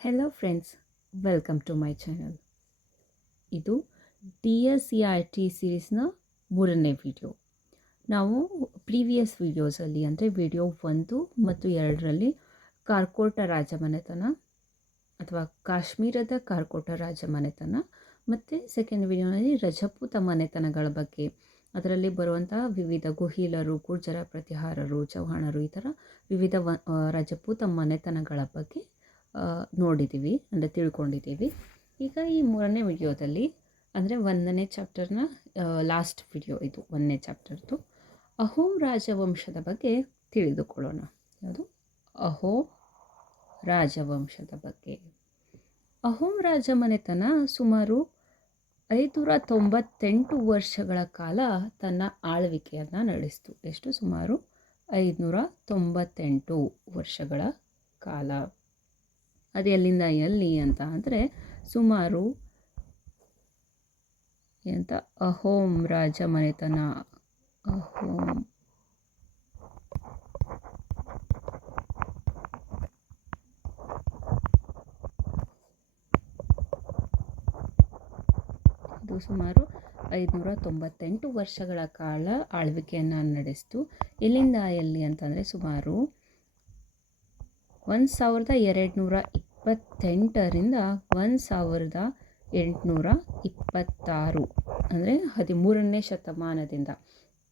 Hello friends welcome to my channel ಇದು D S C R T ಸೀರೀಸ್ನ ಮೂರನೇ video ನಾವು previous ವಿಡಿಯೋಸಲ್ಲಿ ಅಂದರೆ video ಒಂದು ಮತ್ತು ಎರಡರಲ್ಲಿ ಕಾರ್ಕೋಟ ರಾಜಮನೆತನ ಅಥವಾ ಕಾಶ್ಮೀರದ ಕಾರ್ಕೋಟ ರಾಜಮನೆತನ ಮತ್ತು ಸೆಕೆಂಡ್ ವಿಡಿಯೋನಲ್ಲಿ ರಜಪೂತ ಮನೆತನಗಳ ಬಗ್ಗೆ. ಅದರಲ್ಲಿ ಬರುವಂತಹ ವಿವಿಧ ಗುಹಿಲರು, ಗುರ್ಜರ ಪ್ರತಿಹಾರರು, ಚೌಹಾಣರು ಈ ಥರ ವಿವಿಧ ವ ರಜಪೂತ ಮನೆತನಗಳ ಬಗ್ಗೆ ನೋಡಿದ್ದೀವಿ ಅಂದರೆ ತಿಳ್ಕೊಂಡಿದ್ದೀವಿ. ಈಗ ಈ ಮೂರನೇ ವಿಡಿಯೋದಲ್ಲಿ ಅಂದರೆ ಒಂದನೇ ಚಾಪ್ಟರ್ನ ಲಾಸ್ಟ್ ವಿಡಿಯೋ ಇದು, ಒಂದನೇ ಚಾಪ್ಟರ್ದು. ಅಹೋಮ್ ರಾಜವಂಶದ ಬಗ್ಗೆ ತಿಳಿದುಕೊಳ್ಳೋಣ. ಯಾವುದು? ಅಹೋ ರಾಜವಂಶದ ಬಗ್ಗೆ. ಅಹೋಮ್ ರಾಜಮನೆತನ ಸುಮಾರು ಐದುನೂರ ತೊಂಬತ್ತೆಂಟು ವರ್ಷಗಳ ಕಾಲ ತನ್ನ ಆಳ್ವಿಕೆಯನ್ನು ನಡೆಸಿತು. ಎಷ್ಟು? ಸುಮಾರು ಐದುನೂರ ತೊಂಬತ್ತೆಂಟು ವರ್ಷಗಳ ಕಾಲ. ಅದು ಎಲ್ಲಿಂದ ಎಲ್ಲಿ ಅಂತ ಅಂದರೆ ಸುಮಾರು ಎಂತ? ಅಹೋಮ್ ರಾಜಮನೆತನ ಅಹೋಮ್ ಇದು ಸುಮಾರು ಐದುನೂರ ತೊಂಬತ್ತೆಂಟು ವರ್ಷಗಳ ಕಾಲ ಆಳ್ವಿಕೆಯನ್ನು ನಡೆಸಿತು. ಎಲ್ಲಿಂದ ಎಲ್ಲಿ ಅಂತಂದರೆ ಸುಮಾರು ಒಂದು ಸಾವಿರದ ಎರಡುನೂರ ಇಪ್ಪತ್ತೆಂಟರಿಂದ ಒಂದು ಸಾವಿರದ ಎಂಟುನೂರ ಇಪ್ಪತ್ತಾರು, ಅಂದರೆ ಹದಿಮೂರನೇ ಶತಮಾನದಿಂದ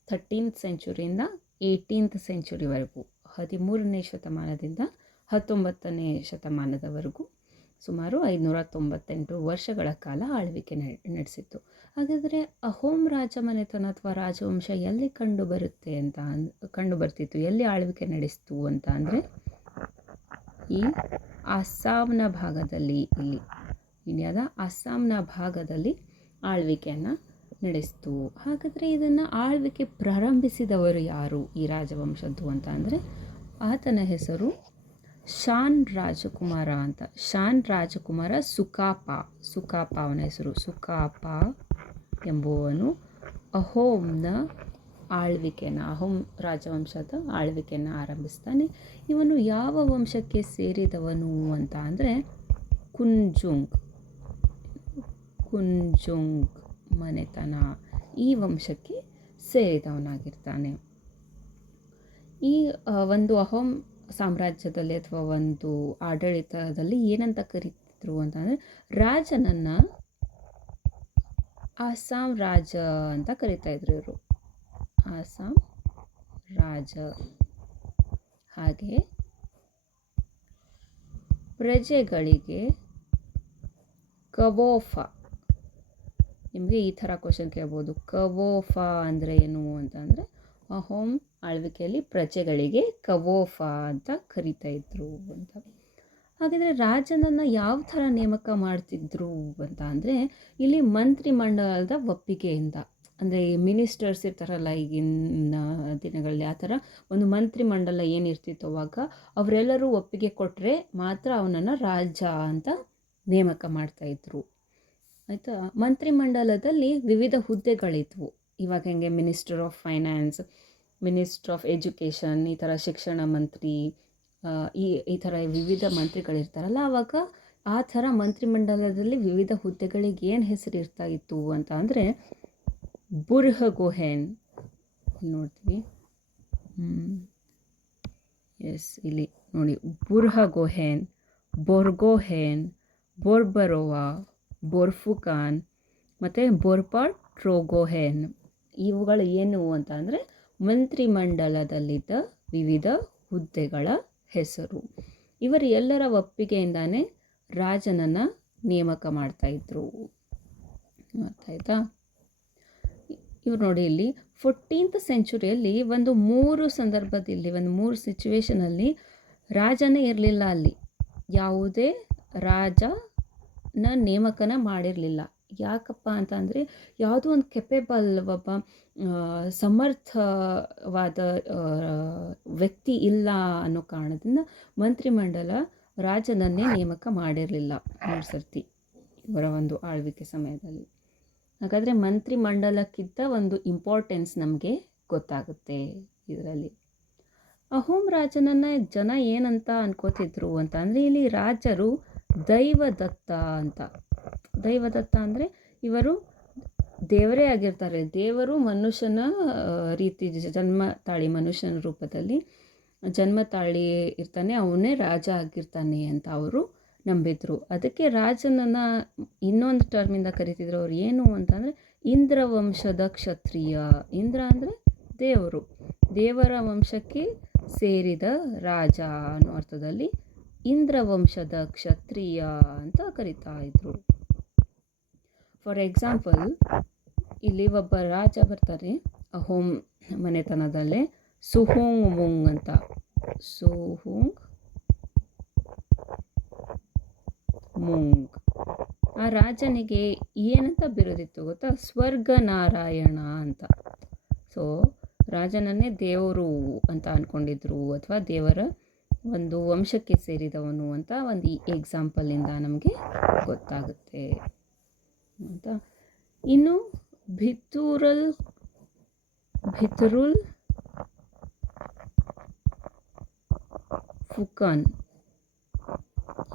ಥರ್ಟೀನ್ತ್ ಸೆಂಚುರಿಯಿಂದ ಏಯ್ಟೀನ್ತ್ ಸೆಂಚುರಿವರೆಗೂ ಹದಿಮೂರನೇ ಶತಮಾನದಿಂದ ಹತ್ತೊಂಬತ್ತನೇ ಶತಮಾನದವರೆಗೂ ಸುಮಾರು ಐದುನೂರ ತೊಂಬತ್ತೆಂಟು ವರ್ಷಗಳ ಕಾಲ ಆಳ್ವಿಕೆ ನಡೆಸಿತ್ತು. ಹಾಗಾದರೆ ಅಹೋಮ್ ರಾಜಮನೆತನ ಅಥವಾ ರಾಜವಂಶ ಎಲ್ಲಿ ಕಂಡು ಬರುತ್ತೆ ಅಂತ ಕಂಡು ಬರ್ತಿತ್ತು ಎಲ್ಲಿ ಆಳ್ವಿಕೆ ನಡೆಸಿತು ಅಂತ ಅಂದರೆ ಈ ಅಸ್ಸಾಂನ ಭಾಗದಲ್ಲಿ ಇಲ್ಲಿ ಇಂಡಿಯಾದ ಅಸ್ಸಾಂನ ಭಾಗದಲ್ಲಿ ಆಳ್ವಿಕೆಯನ್ನು ನಡೆಸಿತು. ಹಾಗಾದರೆ ಇದನ್ನು ಆಳ್ವಿಕೆ ಪ್ರಾರಂಭಿಸಿದವರು ಯಾರು ಈ ರಾಜವಂಶದ್ದು ಅಂತ ಅಂದರೆ ಆತನ ಹೆಸರು ಶಾನ್ ರಾಜಕುಮಾರ ಅಂತ. ಶಾನ್ ರಾಜಕುಮಾರ ಸುಕಾಪ ಸುಕಾಪ ಅವನ ಹೆಸರು ಸುಕಾಪ ಎಂಬುವನು ಅಹೋಮ್ನ ಆಳ್ವಿಕೆನ, ಅಹೋಮ್ ರಾಜವಂಶದ ಆಳ್ವಿಕೆಯನ್ನು ಆರಂಭಿಸ್ತಾನೆ. ಇವನು ಯಾವ ವಂಶಕ್ಕೆ ಸೇರಿದವನು ಅಂತ ಅಂದರೆ ಕುಂಜುಂಗ್ ಕುಂಜುಂಗ್ ಮನೆತನ ಈ ವಂಶಕ್ಕೆ ಸೇರಿದವನಾಗಿರ್ತಾನೆ. ಈ ಒಂದು ಅಹೋಮ್ ಸಾಮ್ರಾಜ್ಯದಲ್ಲಿ ಅಥವಾ ಒಂದು ಆಡಳಿತದಲ್ಲಿ ಏನಂತ ಕರೀತಿದ್ರು ಅಂತಂದರೆ ರಾಜನನ್ನು ಅಸ್ಸಾಂ ರಾಜ ಅಂತ ಕರಿತಾ ಇದ್ರು ಇವರು. ಅಸ್ಸಾಂ ರಾಜ. ಹಾಗೆ ಪ್ರಜೆಗಳಿಗೆ ಕವೋಫಾ. ನಿಮಗೆ ಈ ಥರ ಕ್ವಶನ್ ಕೇಳ್ಬೋದು. ಕವೋಫ ಅಂದರೆ ಏನು ಅಂತಂದರೆ ಅಹೋಮ್ ಆಳ್ವಿಕೆಯಲ್ಲಿ ಪ್ರಜೆಗಳಿಗೆ ಕವೋಫ ಅಂತ ಕರಿತಾ ಇದ್ರು ಅಂತ. ಹಾಗಿದ್ರೆ ರಾಜನನ್ನು ಯಾವ ಥರ ನೇಮಕ ಮಾಡ್ತಿದ್ರು ಅಂತ ಅಂದರೆ ಇಲ್ಲಿ ಮಂತ್ರಿಮಂಡಲದ ಒಪ್ಪಿಗೆಯಿಂದ. ಅಂದರೆ ಮಿನಿಸ್ಟರ್ಸ್ ಇರ್ತಾರಲ್ಲ ಈಗಿನ ದಿನಗಳಲ್ಲಿ ಆ ಥರ ಒಂದು ಮಂತ್ರಿಮಂಡಲ ಏನಿರ್ತಿತ್ತು ಅವಾಗ ಅವರೆಲ್ಲರೂ ಒಪ್ಪಿಗೆ ಕೊಟ್ಟರೆ ಮಾತ್ರ ಅವನನ್ನು ರಾಜ ಅಂತ ನೇಮಕ ಮಾಡ್ತಾಯಿದ್ರು ಆಯಿತಾ? ಮಂತ್ರಿಮಂಡಲದಲ್ಲಿ ವಿವಿಧ ಹುದ್ದೆಗಳಿದ್ವು. ಇವಾಗ ಹೆಂಗೆ minister of finance minister of education ಈ ಥರ ಶಿಕ್ಷಣ ಮಂತ್ರಿ ಈ ಈ ಥರ ವಿವಿಧ ಮಂತ್ರಿಗಳಿರ್ತಾರಲ್ಲ ಆವಾಗ ಆ ಥರ ಮಂತ್ರಿಮಂಡಲದಲ್ಲಿ ವಿವಿಧ ಹುದ್ದೆಗಳಿಗೆ ಏನು ಹೆಸರು ಇರ್ತಾ ಇತ್ತು ಅಂತ ಅಂದರೆ ಬುರ್ಹ ಗುಹೆನ್ ನೋಡ್ತೀವಿ ಎಸ್ ಇಲ್ಲಿ ನೋಡಿ ಬುರ್ಹ ಗುಹೆನ್ ಬೋರ್ಗೋಹೆನ್, ಬೋರ್ಬರೋವಾ, ಬೋರ್ಫುಕಾನ್, ಮತ್ತು ಬೋರ್ಪಾಟ್ ಟ್ರೋಗೋಹೆನ್ ಇವುಗಳು ಏನು ಅಂತ ಅಂದರೆ ಮಂತ್ರಿಮಂಡಲದಲ್ಲಿದ್ದ ವಿವಿಧ ಹುದ್ದೆಗಳ ಹೆಸರು. ಇವರು ಎಲ್ಲರ ಒಪ್ಪಿಗೆಯಿಂದಾನೇ ರಾಜನನ್ನು ನೇಮಕ ಮಾಡ್ತಾಯಿದ್ರು ಆಯ್ತಾ ಇವ್ರು ನೋಡಿ ಇಲ್ಲಿ ಫೋರ್ಟೀನ್ತ್ ಸೆಂಚುರಿಯಲ್ಲಿ ಒಂದು ಮೂರು ಸಂದರ್ಭದಲ್ಲಿ, ಒಂದು ಮೂರು ಸಿಚುವೇಶನಲ್ಲಿ ರಾಜನೇ ಇರಲಿಲ್ಲ ಅಲ್ಲಿ. ಯಾವುದೇ ರಾಜನ ನೇಮಕನ ಮಾಡಿರಲಿಲ್ಲ. ಯಾಕಪ್ಪ ಅಂತ ಅಂದರೆ ಯಾವುದೋ ಒಂದು ಕೆಪೇಬಲ್ ಒಬ್ಬ ಸಮರ್ಥವಾದ ವ್ಯಕ್ತಿ ಇಲ್ಲ ಅನ್ನೋ ಕಾರಣದಿಂದ ಮಂತ್ರಿಮಂಡಲ ರಾಜನನ್ನೇ ನೇಮಕ ಮಾಡಿರಲಿಲ್ಲ. ಮೂರು ಸರ್ತಿ ಇವರ ಒಂದು ಆಳ್ವಿಕೆ ಸಮಯದಲ್ಲಿ. ಹಾಗಾದರೆ ಮಂತ್ರಿ ಮಂಡಲಕ್ಕಿದ್ದ ಒಂದು ಇಂಪಾರ್ಟೆನ್ಸ್ ನಮಗೆ ಗೊತ್ತಾಗುತ್ತೆ ಇದರಲ್ಲಿ. ಅಹೋಮ್ ರಾಜನನ್ನು ಜನ ಏನಂತ ಅನ್ಕೋತಿದ್ರು ಅಂತ ಅಂದರೆ ಇಲ್ಲಿ ರಾಜರು ದೈವದತ್ತ ಅಂತ. ದೈವದತ್ತ ಅಂದರೆ ಇವರು ದೇವರೇ ಆಗಿರ್ತಾರೆ. ದೇವರು ಮನುಷ್ಯನ ರೀತಿ ಜನ್ಮ ತಾಳಿ ಮನುಷ್ಯನ ರೂಪದಲ್ಲಿ ಜನ್ಮ ತಾಳಿ ಇರ್ತಾನೆ, ಅವನೇ ರಾಜ ಆಗಿರ್ತಾನೆ ಅಂತ ಅವರು ನಂಬಿದ್ರು. ಅದಕ್ಕೆ ರಾಜನನ್ನು ಇನ್ನೊಂದು ಟರ್ಮಿಂದ ಕರಿತಿದ್ರು ಅವ್ರು ಏನು ಅಂತಂದರೆ ಇಂದ್ರ ವಂಶದ ಕ್ಷತ್ರಿಯ. ಇಂದ್ರ ಅಂದರೆ ದೇವರು. ದೇವರ ವಂಶಕ್ಕೆ ಸೇರಿದ ರಾಜ ಅನ್ನೋ ಅರ್ಥದಲ್ಲಿ ಇಂದ್ರ ವಂಶದ ಕ್ಷತ್ರಿಯ ಅಂತ ಕರಿತಾ ಇದ್ರು. ಫಾರ್ ಎಕ್ಸಾಂಪಲ್ ಇಲ್ಲಿ ಒಬ್ಬ ರಾಜ ಬರ್ತಾರೆ, ಅಹೋಮ್ ಮನೆತನದಲ್ಲೇ ಸುಹೋಂಗ್ ಅಂತ. ಸುಹುಂಗ್ ಮುಂಗ್ ಆ ರಾಜನಿಗೆ ಏನಂತ ಬಿರೋದಿತ್ತು ಗೊತ್ತಾ? ಸ್ವರ್ಗ ನಾರಾಯಣ ಅಂತ. ಸೊ ರಾಜನನ್ನೇ ದೇವರು ಅಂತ ಅಂದ್ಕೊಂಡಿದ್ರು ಅಥವಾ ದೇವರ ಒಂದು ವಂಶಕ್ಕೆ ಸೇರಿದವನು ಅಂತ ಒಂದು ಈ ಎಕ್ಸಾಂಪಲಿಂದ ನಮಗೆ ಗೊತ್ತಾಗುತ್ತೆ. ಅಂತ. ಇನ್ನು ಭಿತ್ತೂರಲ್ ಭಿತ್ರುಲ್ ಫುಕನ್.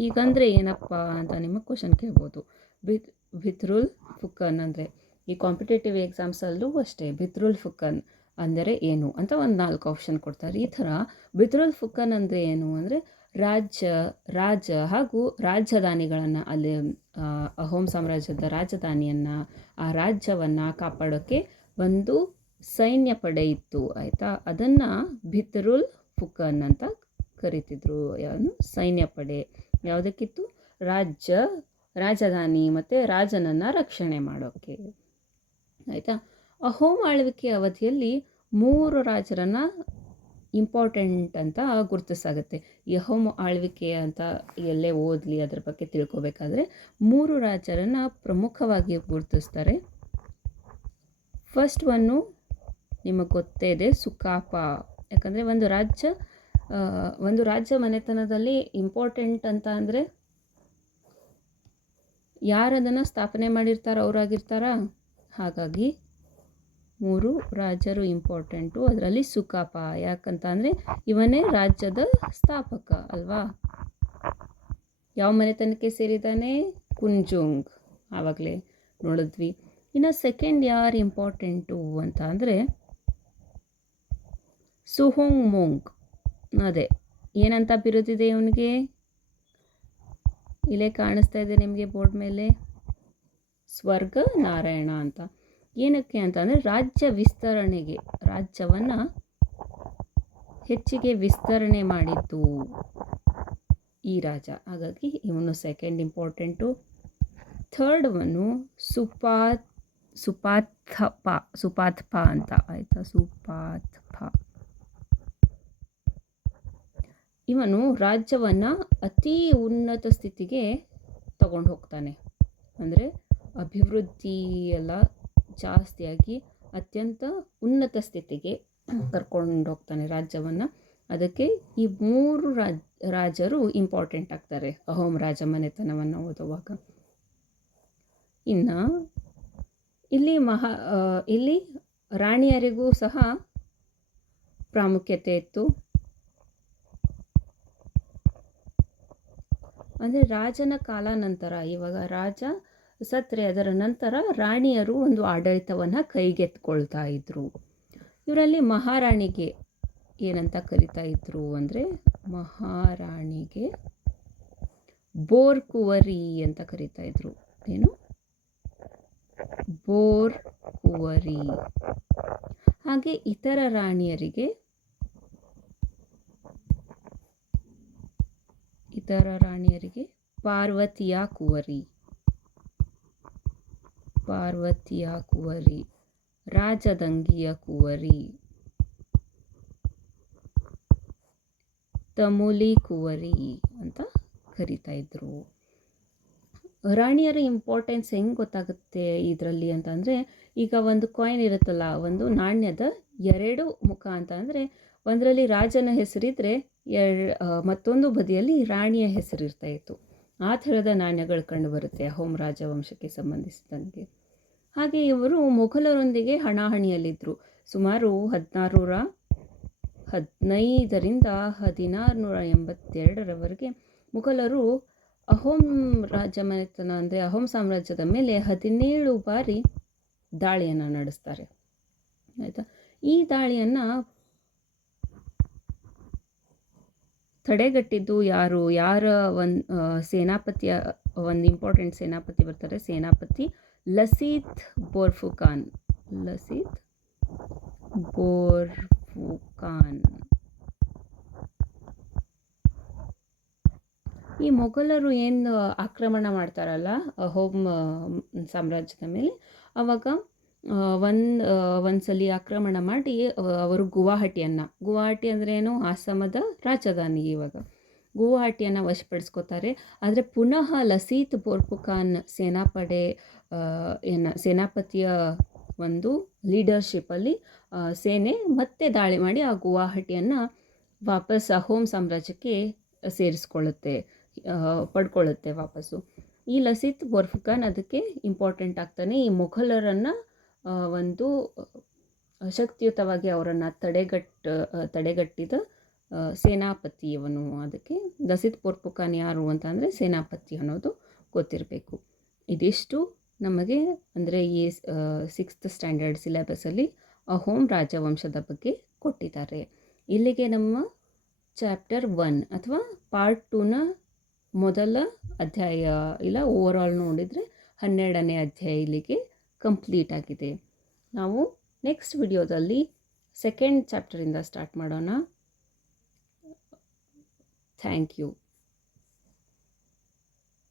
ಹೀಗಂದರೆ ಏನಪ್ಪ ಅಂತ ನಿಮ್ಮ ಕ್ವಶನ್ ಕೇಳ್ಬೋದು. ಬಿತ್ ಭಿತ್ರುಲ್ ಫುಕನ್ ಅಂದರೆ, ಈ ಕಾಂಪಿಟೇಟಿವ್ ಎಕ್ಸಾಮ್ಸಲ್ಲೂ ಅಷ್ಟೇ ಬಿತ್ರುಲ್ ಫುಕನ್ ಅಂದರೆ ಏನು ಅಂತ ಒಂದು ನಾಲ್ಕು ಆಪ್ಷನ್ ಕೊಡ್ತಾರೆ. ಈ ಥರ ಬಿತ್ರುಲ್ ಫುಕನ್ ಅಂದರೆ ಏನು ಅಂದರೆ, ರಾಜ್ಯ, ರಾಜ ಹಾಗೂ ರಾಜಧಾನಿಗಳನ್ನು ಅಲ್ಲಿ ಅಹೋಮ್ ಸಾಮ್ರಾಜ್ಯದ ರಾಜಧಾನಿಯನ್ನು, ಆ ರಾಜ್ಯವನ್ನು ಕಾಪಾಡೋಕ್ಕೆ ಒಂದು ಸೈನ್ಯ ಪಡೆ ಇತ್ತು, ಆಯಿತಾ? ಅದನ್ನು ಬಿತ್ರುಲ್ ಫುಕನ್ ಅಂತ ಕರಿತಿದ್ರು ಯಾರು ಸೈನ್ಯ ಪಡೆ. ಯಾವುದಕ್ಕಿತ್ತು? ರಾಜ್ಯ, ರಾಜಧಾನಿ ಮತ್ತು ರಾಜನನ್ನು ರಕ್ಷಣೆ ಮಾಡೋಕ್ಕೆ ಆಯಿತಾ? ಅಹೋಮ್ ಆಳ್ವಿಕೆ ಅವಧಿಯಲ್ಲಿ ಮೂರು ರಾಜರನ್ನು ಇಂಪಾರ್ಟೆಂಟ್ ಅಂತ ಗುರುತಿಸಾಗುತ್ತೆ. ಈ ಅಹೋಮ್ ಆಳ್ವಿಕೆ ಅಂತ ಎಲ್ಲೇ ಓದಲಿ ಅದ್ರ ಬಗ್ಗೆ ತಿಳ್ಕೊಬೇಕಾದ್ರೆ ಮೂರು ರಾಜರನ್ನು ಪ್ರಮುಖವಾಗಿ ಗುರುತಿಸ್ತಾರೆ. ಫಸ್ಟ್ ಒನ್ನು ನಿಮಗೆ ಗೊತ್ತೇ ಇದೆ ಸುಕಾಪ. ಯಾಕಂದರೆ ಒಂದು ರಾಜ್ಯ ಒಂದು ರಾಜ್ಯ ಮನೆತನದಲ್ಲಿ ಇಂಪಾರ್ಟೆಂಟ್ ಅಂತ ಅಂದರೆ ಯಾರು ಅದನ್ನು ಸ್ಥಾಪನೆ ಮಾಡಿರ್ತಾರೋ ಅವರಾಗಿರ್ತಾರಾ ಹಾಗಾಗಿ ಮೂರು ರಾಜರು ಇಂಪಾರ್ಟೆಂಟು ಅದರಲ್ಲಿ ಸುಖಾಪ ಯಾಕಂತ ಅಂದರೆ ಇವನೇ ರಾಜ್ಯದ ಸ್ಥಾಪಕ ಅಲ್ವಾ? ಯಾವ ಮನೆತನಕ್ಕೆ ಸೇರಿದಾನೆ ಕುಂಜುಂಗ್. ಆವಾಗಲೇ ನೋಡಿದ್ವಿ. ಇನ್ನು ಸೆಕೆಂಡ್ ಯಾರು ಇಂಪಾರ್ಟೆಂಟು ಅಂತ ಅಂದರೆ ಸುಹೋಂಗ್ ಮೊಂಗ್. ಅದೇ, ಏನಂತ ಬಿರುದಿದೆ ಇವನಿಗೆ? ಇಲ್ಲೇ ಕಾಣಿಸ್ತಾ ಇದೆ ನಿಮಗೆ ಬೋರ್ಡ್ ಮೇಲೆ. ಸ್ವರ್ಗ, ನಾರಾಯಣ ಅಂತ. ಏನಕ್ಕೆ ಅಂತ ಅಂದರೆ ರಾಜ್ಯ ವಿಸ್ತರಣೆಗೆ, ರಾಜ್ಯವನ್ನು ಹೆಚ್ಚಿಗೆ ವಿಸ್ತರಣೆ ಮಾಡಿದ್ದು ಈ ರಾಜ. ಹಾಗಾಗಿ ಇವನು ಸೆಕೆಂಡ್ ಇಂಪಾರ್ಟೆಂಟು ಥರ್ಡ್ ಒನ್ನು ಸುಪಾತ್ ಸುಪಾಥಪ ಸುಪಾಥಪ ಅಂತ. ಆಯಿತಾ? ಸುಪಾಥಪ ಇವನು ರಾಜ್ಯವನ್ನು ಅತಿ ಉನ್ನತ ಸ್ಥಿತಿಗೆ ತಗೊಂಡು ಹೋಗ್ತಾನೆ. ಅಂದರೆ ಅಭಿವೃದ್ಧಿ ಎಲ್ಲ ಜಾಸ್ತಿಯಾಗಿ ಅತ್ಯಂತ ಉನ್ನತ ಸ್ಥಿತಿಗೆ ಕರ್ಕೊಂಡು ಹೋಗ್ತಾನೆ ರಾಜ್ಯವನ್ನು. ಅದಕ್ಕೆ ಈ ಮೂರು ರಾಜ್, ರಾಜರು ಇಂಪಾರ್ಟೆಂಟ್ ಆಗ್ತಾರೆ, ಅಹೋಮ್ ರಾಜ ಮನೆತನವನ್ನು ಓದುವಾಗ. ಇನ್ನು ಇಲ್ಲಿ ಮಹಾ, ಇಲ್ಲಿ ರಾಣಿಯರಿಗೂ ಸಹ ಪ್ರಾಮುಖ್ಯತೆ ಇತ್ತು. ಅಂದರೆ ರಾಜನ ಕಾಲಾನಂತರ ಇವಾಗ ರಾಜ ಸತ್ರೆ ಅದರ ನಂತರ ರಾಣಿಯರು ಒಂದು ಆಡಳಿತವನ್ನು ಕೈಗೆತ್ಕೊಳ್ತಾ ಇದ್ರು. ಇವರಲ್ಲಿ ಮಹಾರಾಣಿಗೆ ಏನಂತ ಕರಿತಾ ಇದ್ರು ಅಂದರೆ ಮಹಾರಾಣಿಗೆ ಬೋರ್ ಕುವರಿ ಅಂತ ಕರಿತಾ ಇದ್ರು. ಏನು? ಬೋರ್ ಕುವರಿ ಹಾಗೆ ಇತರ ರಾಣಿಯರಿಗೆ ಇತರ ರಾಣಿಯರಿಗೆ ಪಾರ್ವತಿಯ ಕುವರಿ ಪಾರ್ವತಿಯ ಕುವರಿ ರಾಜದಂಗಿಯ ಕುವರಿ. ತಮೂಲಿ ಕುವರಿ ಅಂತ ಕರಿತಾ ಇದ್ರು. ರಾಣಿಯರ ಇಂಪಾರ್ಟೆನ್ಸ್ ಹೆಂಗೆ ಗೊತ್ತಾಗುತ್ತೆ ಇದರಲ್ಲಿ ಅಂತಂದರೆ ಈಗ ಒಂದು ಕಾಯಿನ್ ಇರುತ್ತಲ್ಲ, ಒಂದು ನಾಣ್ಯದ ಎರಡು ಮುಖ ಅಂತ ಅಂದರೆ ಒಂದರಲ್ಲಿ ರಾಜನ ಹೆಸರಿದ್ದರೆ ಎರ್ ಮತ್ತೊಂದು ಬದಿಯಲ್ಲಿ ರಾಣಿಯ ಹೆಸರಿರ್ತಾ ಇತ್ತು. ಆ ಥರದ ನಾಣ್ಯಗಳು ಕಂಡುಬರುತ್ತೆ ಅಹೋಮ್ ರಾಜವಂಶಕ್ಕೆ ಸಂಬಂಧಿಸಿದಂತೆ ಹಾಗೆ ಇವರು ಮೊಘಲರೊಂದಿಗೆ ಹಣಾಹಣಿಯಲ್ಲಿದ್ದರು ಸುಮಾರು ಹದಿನಾರುನೂರ ಹದಿನೈದರಿಂದ ಹದಿನಾರುನೂರ ಎಂಬತ್ತೆರಡರವರೆಗೆ ಮೊಘಲರು ಅಹೋಮ್ ರಾಜಮನೆತನ ಅಂದರೆ ಅಹೋಮ್ ಸಾಮ್ರಾಜ್ಯದ ಮೇಲೆ ಹದಿನೇಳು ಬಾರಿ ದಾಳಿಯನ್ನು ನಡೆಸ್ತಾರೆ. ಆಯಿತಾ? ಈ ದಾಳಿಯನ್ನು ತಡೆಗಟ್ಟಿದ್ದು ಯಾರು? ಯಾರ ಒಂದು ಸೇನಾಪತಿಯ, ಒಂದು ಇಂಪಾರ್ಟೆಂಟ್ ಸೇನಾಪತಿ ಬರ್ತಾರೆ. ಸೇನಾಪತಿ ಲಸೀತ್ ಬೋರ್ಫುಖಾನ್ ಲಸೀತ್ ಬೋರ್ಫುಖಾನ್ ಈ ಮೊಘಲರು ಏನು ಆಕ್ರಮಣ ಮಾಡ್ತಾರಲ್ಲ ಹೋಮ್ ಸಾಮ್ರಾಜ್ಯದ ಮೇಲೆ, ಅವಾಗ ಒಂದು ಒಂದ್ಸಲಿ ಆಕ್ರಮಣ ಮಾಡಿ ಅವರು ಗುವಾಹಟಿಯನ್ನು. ಗುವಾಹಟಿ ಅಂದರೆ ಏನು? ಆಸಾಮದ ರಾಜಧಾನಿ ಇವಾಗ. ಗುವಾಹಟಿಯನ್ನು ವಶಪಡಿಸ್ಕೋತಾರೆ. ಆದರೆ ಪುನಃ ಲಸೀತ್ ಬೋರ್ಪುಖಾನ್ ಸೇನಾಪಡೆ ಏನು, ಸೇನಾಪತಿಯ ಒಂದು ಲೀಡರ್ಶಿಪ್ಪಲ್ಲಿ ಸೇನೆ ಮತ್ತೆ ದಾಳಿ ಮಾಡಿ ಆ ಗುವಾಹಟಿಯನ್ನು ವಾಪಸ್ ಅಹೋಮ್ ಸಾಮ್ರಾಜ್ಯಕ್ಕೆ ಸೇರಿಸ್ಕೊಳ್ಳುತ್ತೆ ಪಡ್ಕೊಳ್ಳುತ್ತೆ ವಾಪಸ್ಸು. ಈ ಲಸಿತ್ ಬೋರ್ಫುಖಾನ್ ಅದಕ್ಕೆ ಇಂಪಾರ್ಟೆಂಟ್ ಆಗ್ತಾನೆ. ಈ ಮೊಘಲರನ್ನು ಒಂದು ಶಕ್ತಿಯುತವಾಗಿ ಅವರನ್ನು ತಡೆಗಟ್ಟ ತಡೆಗಟ್ಟಿದ ಸೇನಾಪತಿ ಇವನು ಅದಕ್ಕೆ. ದಸಿತ್ ಪೋರ್ಪುಕಾನ್ ಯಾರು ಅಂತ ಅಂದರೆ ಸೇನಾಪತಿ ಅನ್ನೋದು ಗೊತ್ತಿರಬೇಕು. ಇದಿಷ್ಟು ನಮಗೆ ಅಂದರೆ ಈ ಸಿಕ್ಸ್ತ್ ಸ್ಟ್ಯಾಂಡರ್ಡ್ ಸಿಲೆಬಸಲ್ಲಿ ಅಹೋಮ್ ರಾಜವಂಶದ ಬಗ್ಗೆ ಕೊಟ್ಟಿದ್ದಾರೆ. ಇಲ್ಲಿಗೆ ನಮ್ಮ ಚಾಪ್ಟರ್ ಒನ್ ಅಥವಾ ಪಾರ್ಟ್ ಟೂನ ಮೊದಲ ಅಧ್ಯಾಯ, ಇಲ್ಲ ಓವರ್ ಆಲ್ ನೋಡಿದರೆ ಹನ್ನೆರಡನೇ ಅಧ್ಯಾಯ ಇಲ್ಲಿಗೆ ಕಂಪ್ಲೀಟ್ ಆಗಿದೆ. ನಾವು ನೆಕ್ಸ್ಟ್ ವಿಡಿಯೋದಲ್ಲಿ ಸೆಕೆಂಡ್ ಚಾಪ್ಟರಿಂದ ಸ್ಟಾರ್ಟ್ ಮಾಡೋಣ. Thank you